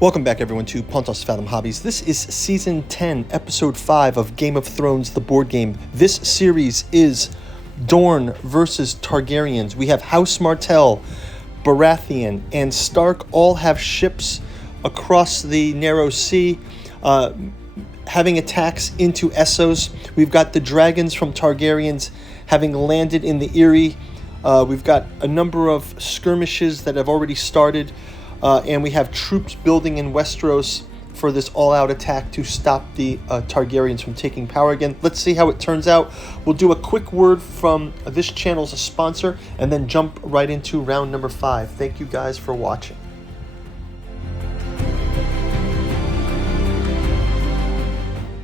Welcome back, everyone, to Pontos Fathom Hobbies. This is Season 10, Episode 5 of Game of Thrones, the board game. This series is Dorne versus Targaryens. We have House Martell, Baratheon, and Stark all have ships across the Narrow Sea, having attacks into Essos. We've got the dragons from Targaryens having landed in the Eyrie. We've got a number of skirmishes that have already started. And we have troops building in Westeros for this all-out attack to stop the Targaryens from taking power again. Let's see how it turns out. We'll do a quick word from this channel's sponsor and then jump right into round number 5. Thank you guys for watching.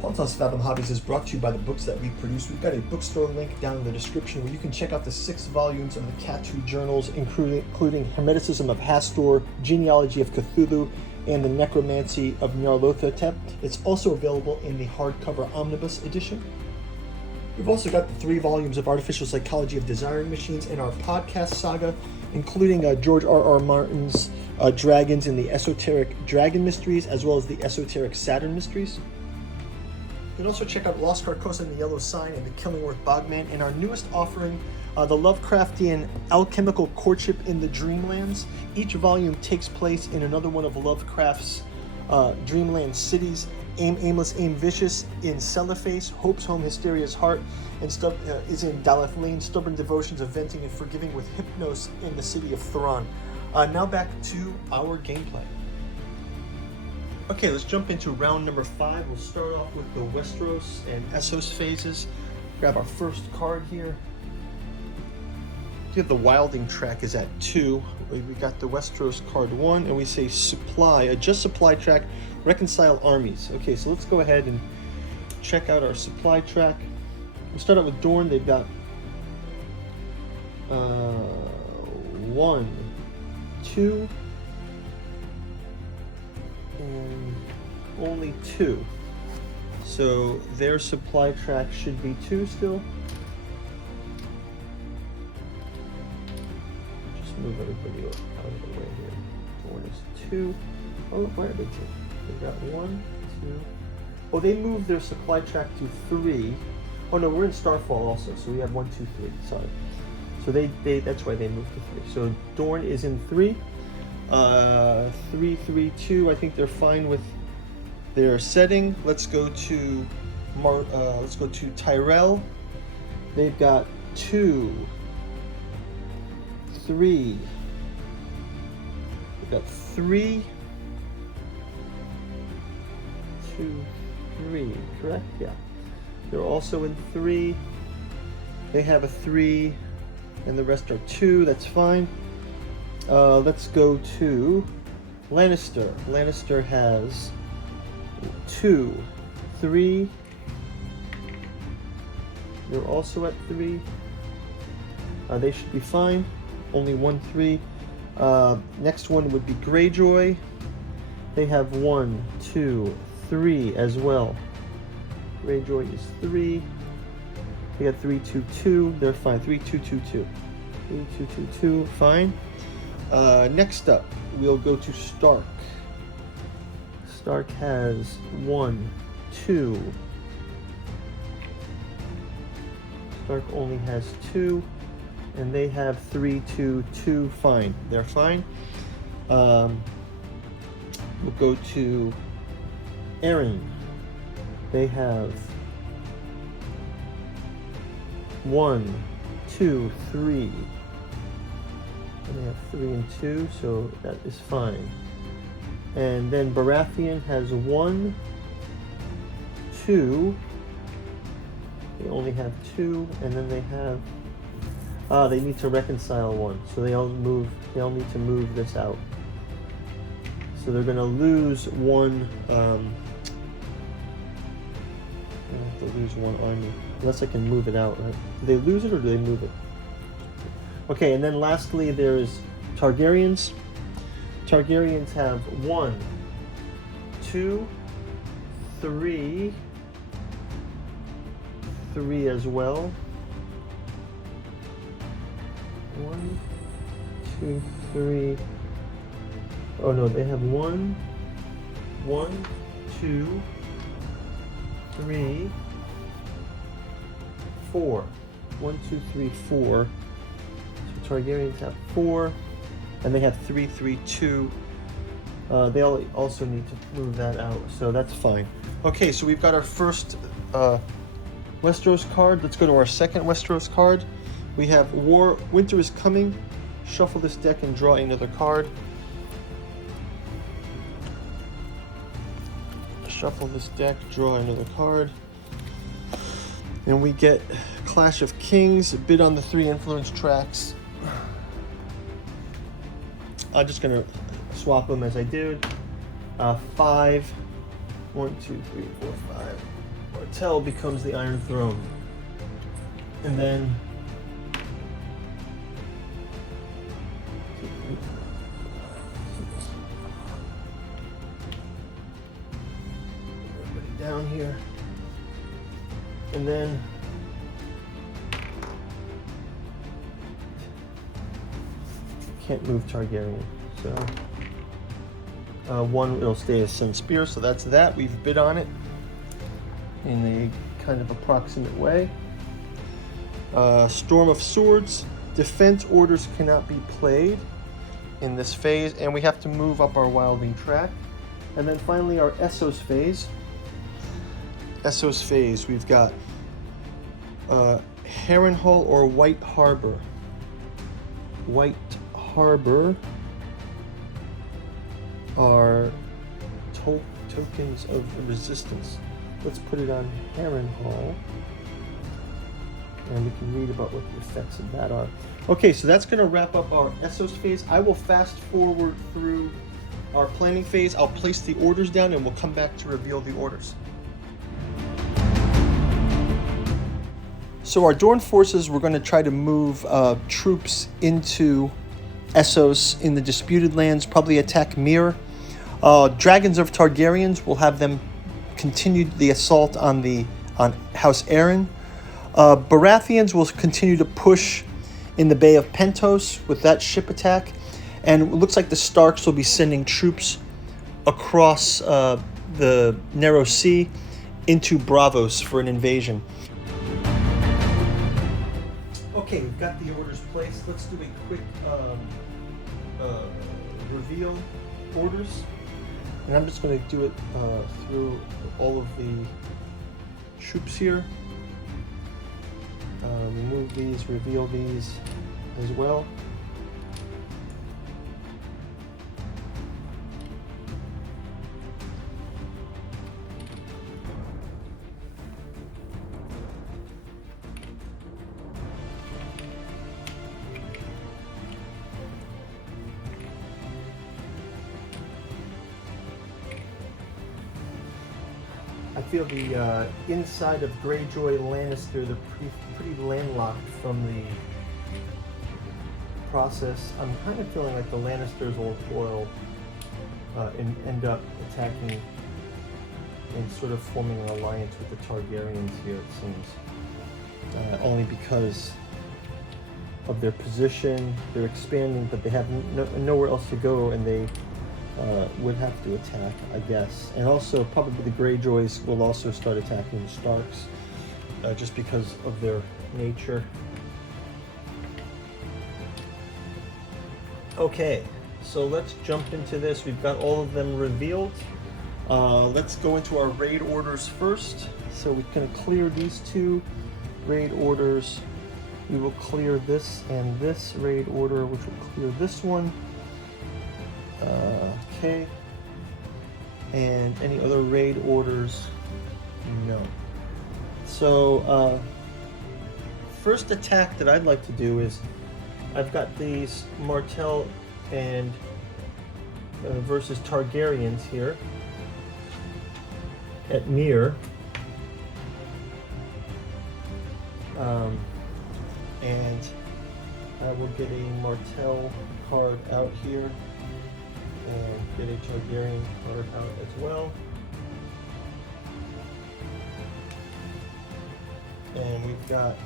Pontos Fathom Hobbies is brought to you by the books that we produce. We've got a bookstore link down in the description where you can check out the 6 volumes of the Catu journals, including Hermeticism of Hastur, Genealogy of Cthulhu, and the Necromancy of Nyarlathotep. It's also available in the hardcover omnibus edition. We've also got the 3 volumes of Artificial Psychology of Desiring Machines in our podcast saga, including George R.R. Martin's Dragons in the Esoteric Dragon Mysteries, as well as the Esoteric Saturn Mysteries. You can also check out Lost Carcosa and the Yellow Sign and the Killingworth Bogman in our newest offering, the Lovecraftian Alchemical Courtship in the Dreamlands. Each volume takes place in another one of Lovecraft's dreamland cities. Aim Aimless, Aim Vicious in Cellophase, Hope's Home, Hysteria's Heart, and is in Daleth Lane, Stubborn Devotions of Venting and Forgiving with Hypnos in the city of Thrawn. Now back to our gameplay. Okay, let's jump into round number 5. We'll start off with the Westeros and Essos phases. Grab our first card here. The Wilding track is at 2. We got the Westeros card 1, and we say supply, adjust supply track, reconcile armies. Okay, so let's go ahead and check out our supply track. We'll start out with Dorne. They've got 1, 2, and only 2. So their supply track should be 2 still. Just move everybody out of the way here. Dorne is 2. Oh, why are they 2? They've got 1, 2. Oh, they moved their supply track to 3. Oh no, we're in Starfall also, so we have 1, 2, 3. Sorry. So they that's why they moved to 3. So Dorne is in 3. 3, 3, 2. I think they're fine with their setting. Let's go to Tyrell. They've got 2, 3. They've got 3, 2, 3. Correct? Yeah. They're also in 3. They have a 3, and the rest are 2. That's fine. Let's go to Lannister. Lannister has 2, 3. They're also at 3. They should be fine. Only 1, 3. Next one would be Greyjoy. They have 1, 2, 3 as well. Greyjoy is 3. They got 3, 2, 2. They're fine. 3, 2, 2, 2. 3, 2, 2, 2. Fine. Next up, we'll go to Stark. Stark has 1, 2. Stark only has 2, and they have 3, 2, 2. Fine. They're fine. We'll go to Aaron. They have 1, 2, 3. And they have 3 and 2, so that is fine. And then Baratheon has 1, 2. They only have 2, and then they have. They need to reconcile 1, so they all need to move this out. So they're going to lose 1. They have to lose 1 army, unless I can move it out. Right? Do they lose it or do they move it? Okay, and then lastly, there's Targaryens. Targaryens have 1, 2, 3, 3 as well. 1, 2, 3. Oh no, they have 1, 1, 2, 3, 4. 1, 2, 3, 4. So Targaryens have 4, and they have 3, 3, 2. They also need to move that out, so that's fine. Okay, so we've got our first Westeros card. Let's go to our second Westeros card. We have Winter is Coming. Shuffle this deck and draw another card. Shuffle this deck, draw another card. And we get Clash of Kings, bid on the 3 influence tracks. I'm just gonna swap them as I did. 5. 1, 2, 3, 4, 5. Martell becomes the Iron Throne. And then everybody down here. And then can't move Targaryen, so 1 it'll stay as Sun Spear, so that's that. We've bid on it in a kind of approximate way. Storm of Swords. Defense orders cannot be played in this phase, and we have to move up our wilding track. And then finally our Essos phase. Essos phase, we've got Harrenhal or White Harbor. White Harbor are tokens of resistance. Let's put it on Harrenhal, and we can read about what the effects of that are. Okay, so that's going to wrap up our Essos phase. I will fast forward through our planning phase. I'll place the orders down, and we'll come back to reveal the orders. So our Dorne forces, we're going to try to move troops into Essos in the disputed lands, probably attack Myr. Dragons of Targaryens will have them continue the assault on House Aeron. Baratheons will continue to push in the Bay of Pentos with that ship attack, and it looks like the Starks will be sending troops across the Narrow Sea into Braavos for an invasion. Okay, we've got the orders placed. Let's do a quick reveal orders. And I'm just going to do it through all of the troops here. Remove these, reveal these as well. I feel the inside of Greyjoy Lannister, they're pretty landlocked from the process. I'm kind of feeling like the Lannisters will foil and end up attacking and sort of forming an alliance with the Targaryens here, it seems. Only because of their position, they're expanding, but they have nowhere else to go, and they would have to attack, I guess. And also, probably the Greyjoys will also start attacking the Starks, just because of their nature. Okay, so let's jump into this. We've got all of them revealed. Let's go into our raid orders first. So we can clear these 2 raid orders. We will clear this and this raid order, which will clear this one. Okay. And any other raid orders? No. So, first attack that I'd like to do is, I've got these Martell and versus Targaryens here at Myr. And I will get a Martell card out here and get a Targaryen card out as well. And we've got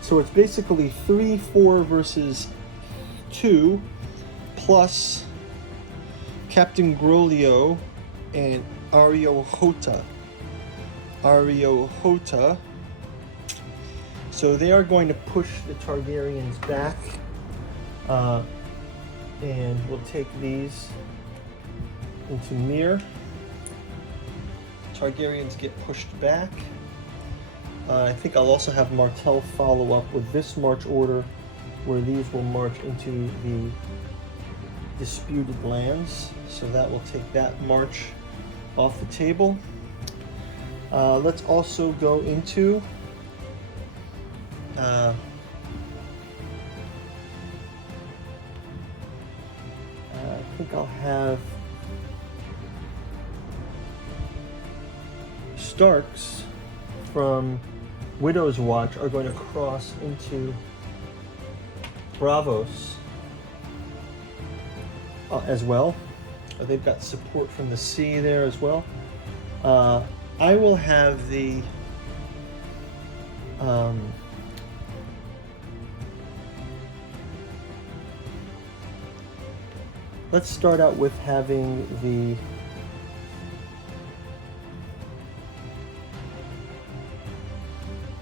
so it's basically 3-4 versus 2 plus Captain Grolio and Areo Hota. So they are going to push the Targaryens back, and we'll take these into Mir. Targaryens get pushed back. I think I'll also have Martell follow up with this march order, where these will march into the disputed lands. So that will take that march off the table. Let's also go into I think I'll have Starks from Widow's Watch are going to cross into Bravos as well. They've got support from the sea there as well. I will have the let's start out with having the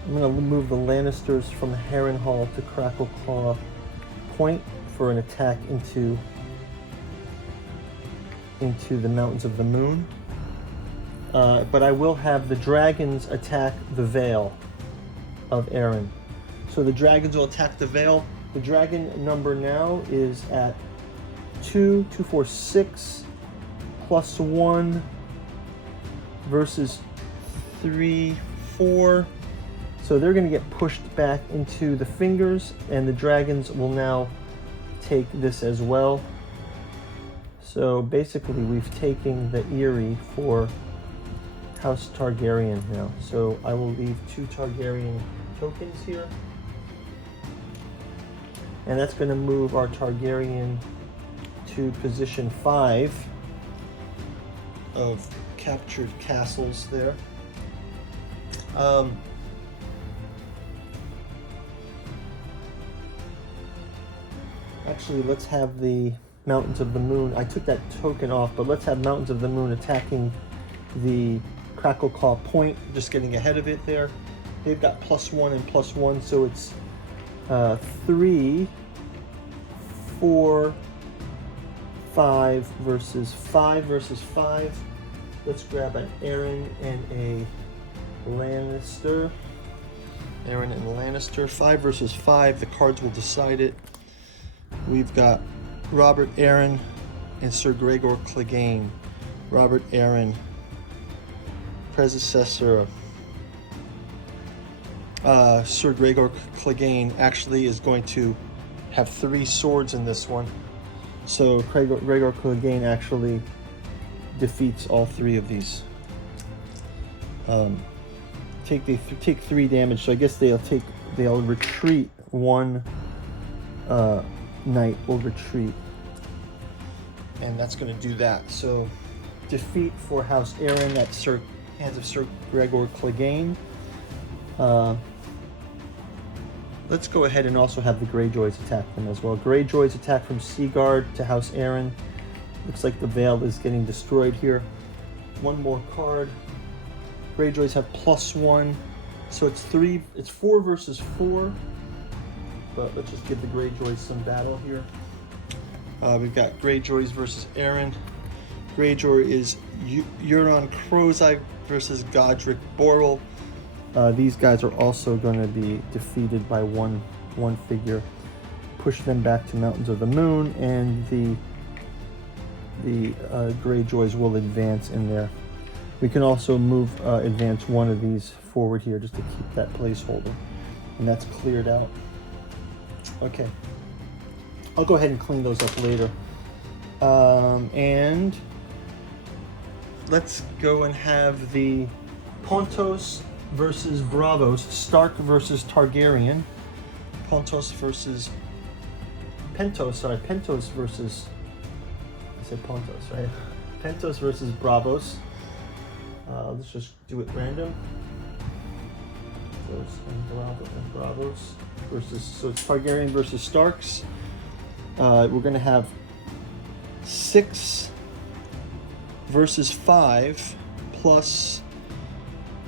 I'm going to move the Lannisters from the Harrenhal to Crackleclaw Point for an attack into the Mountains of the Moon. But I will have the dragons attack the Vale of Arryn. So the dragons will attack the Vale. The dragon number now is at 2, 2, 4, 6, plus 1 versus 3, 4. So they're going to get pushed back into the fingers, and the dragons will now take this as well. So basically we've taken the Eyrie for House Targaryen now. So I will leave 2 Targaryen tokens here. And that's going to move our Targaryen to position 5 of captured castles there. Actually, let's have the Mountains of the Moon. I took that token off, but let's have Mountains of the Moon attacking the Crackleclaw Point, just getting ahead of it there. They've got +1 and +1, so it's 3, 4, 5 versus 5 versus 5. Let's grab an Arryn and a Lannister. Arryn and Lannister. 5 versus 5. The cards will decide it. We've got Robert Arryn and Sir Gregor Clegane. Robert Arryn, predecessor of Sir Gregor Clegane, actually is going to have 3 swords in this one. So Gregor Clegane actually defeats all 3 of these. Take 3 damage. So I guess they'll retreat. 1 knight will retreat, and that's going to do that. So defeat for House Arryn at hands of Sir Gregor Clegane. Let's go ahead and also have the Greyjoys attack them as well. Greyjoys attack from Seaguard to House Arryn. Looks like the Vale is getting destroyed here. 1 more card. Greyjoys have +1, so it's 4 versus 4. But let's just give the Greyjoys some battle here. We've got Greyjoys versus Arryn. Greyjoy is Euron Crozai versus Godric Borrell. These guys are also going to be defeated by one figure. Push them back to Mountains of the Moon, and the Greyjoys will advance in there. We can also advance one of these forward here just to keep that placeholder. And that's cleared out. Okay. I'll go ahead and clean those up later. And let's go and have the Pontos versus Bravos, Stark versus Targaryen. Pontos versus Pentos versus, I said Pontos, right? Pentos versus Bravos. Let's just do it random. Pentos and Bravos versus, so it's Targaryen versus Starks. We're going to have 6 versus 5 plus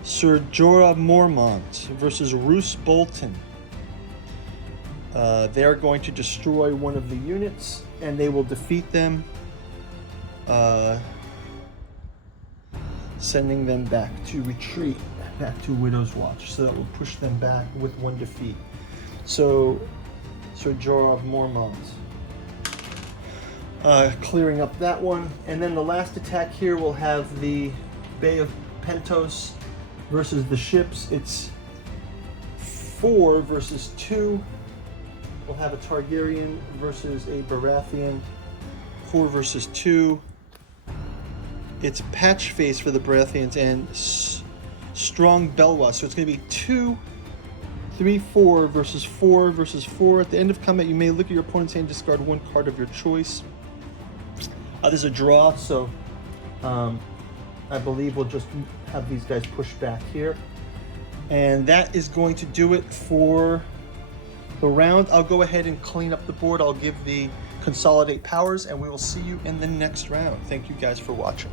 Ser Jorah Mormont versus Roose Bolton. They are going to destroy one of the units, and they will defeat them, sending them back to retreat, back to Widow's Watch. So that will push them back with 1 defeat. So Ser Jorah Mormont clearing up that one. And then the last attack here will have the Bay of Pentos versus the ships. It's 4 versus 2. We'll have a Targaryen versus a Baratheon. 4 versus 2. It's Patch Face for the Baratheons and Strong Belwa. So it's going to be 2, 3, 4 versus 4 versus 4. At the end of combat, you may look at your opponent's hand and discard 1 card of your choice. There's a draw, so I believe we'll just have these guys push back here. And that is going to do it for the round. I'll go ahead and clean up the board. I'll give the consolidate powers, and we will see you in the next round. Thank you guys for watching.